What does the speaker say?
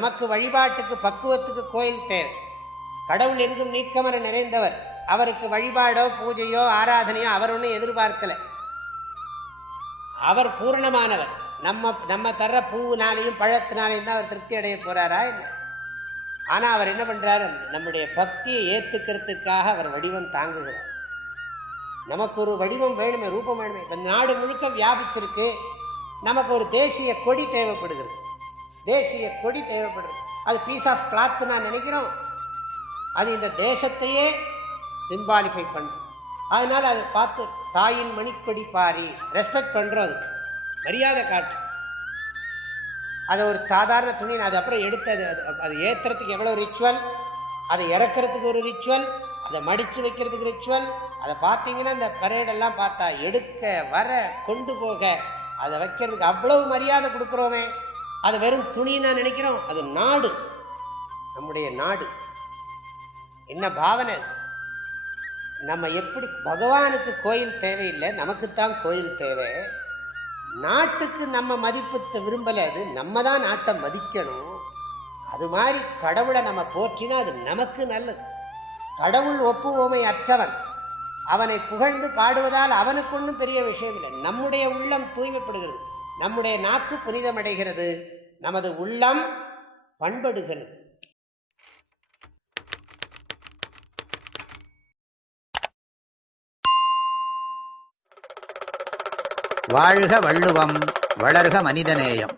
நமக்கு வழிபாட்டுக்கு பக்குவத்துக்கு கோயில் தேவை. கடவுள் எங்கும் நீக்கமர நிறைந்தவர். அவருக்கு வழிபாடோ பூஜையோ ஆராதனையோ அவர் ஒன்றும் எதிர்பார்க்கலை. அவர் பூர்ணமானவர். நம்ம தர்ற பூவினாலையும் பழத்தினாலையும் தான் அவர் திருப்தி அடைய போறாரா என்ன? ஆனால் அவர் என்ன பண்றாரு, நம்முடைய பக்தியை ஏற்றுக்கிறதுக்காக அவர் வடிவம் தாங்குகிறார். நமக்கு ஒரு வடிவம் வேணுமே, ரூபம் வேணுமே. இப்போ நாடு முழுக்க வியாபிச்சிருக்கு. நமக்கு ஒரு தேசிய கொடி தேவைப்படுகிறது. தேசிய கொடி தேவைப்படுறது. அது பீஸ் ஆஃப் கிளாத் நான் நினைக்கிறோம். அது இந்த தேசத்தையே சிம்பாலிஃபை பண்ணுறோம். அதனால அதை பார்த்து தாயின் மணிக்கொடி பாரி ரெஸ்பெக்ட் பண்ணுறோம், அதுக்கு மரியாதை காட்டு. அதை ஒரு சாதாரண துணி, அது அப்புறம் எடுத்து அது ஏற்றுறதுக்கு எவ்வளோ ரிச்சுவல், அதை இறக்கிறதுக்கு ஒரு ரிச்சுவல், அதை மடித்து வைக்கிறதுக்கு ரிச்சுவல். அதை பார்த்தீங்கன்னா இந்த பரேடெல்லாம் பார்த்தா எடுக்க வர கொண்டு போக அதை வைக்கிறதுக்கு அவ்வளவு மரியாதை கொடுக்குறோமே. அது வெறும் துணின்னு நினைக்கிறோம். அது நாடு, நம்முடைய நாடு. என்ன பாவனை! நம்ம எப்படி பகவானுக்கு கோயில் தேவையில்லை, நமக்குத்தான் கோயில் தேவை. நாட்டுக்கு நம்ம மதிப்பு விரும்பலை, அது நம்ம தான் நாட்டை மதிக்கணும். அது மாதிரி கடவுளை நம்ம போற்றினா அது நமக்கு நல்லது. கடவுள் ஒப்புவோமை அற்றவன். அவனை புகழ்ந்து பாடுவதால் அவனுக்கு ஒன்றும் பெரிய விஷயம் இல்லை. நம்முடைய உள்ளம் தூய்மைப்படுகிறது, நம்முடைய நாக்கு புனிதமடைகிறது, நமது உள்ளம் பண்படுகிறது. வாழ்க வள்ளுவம், வளர்க மனிதநேயம்.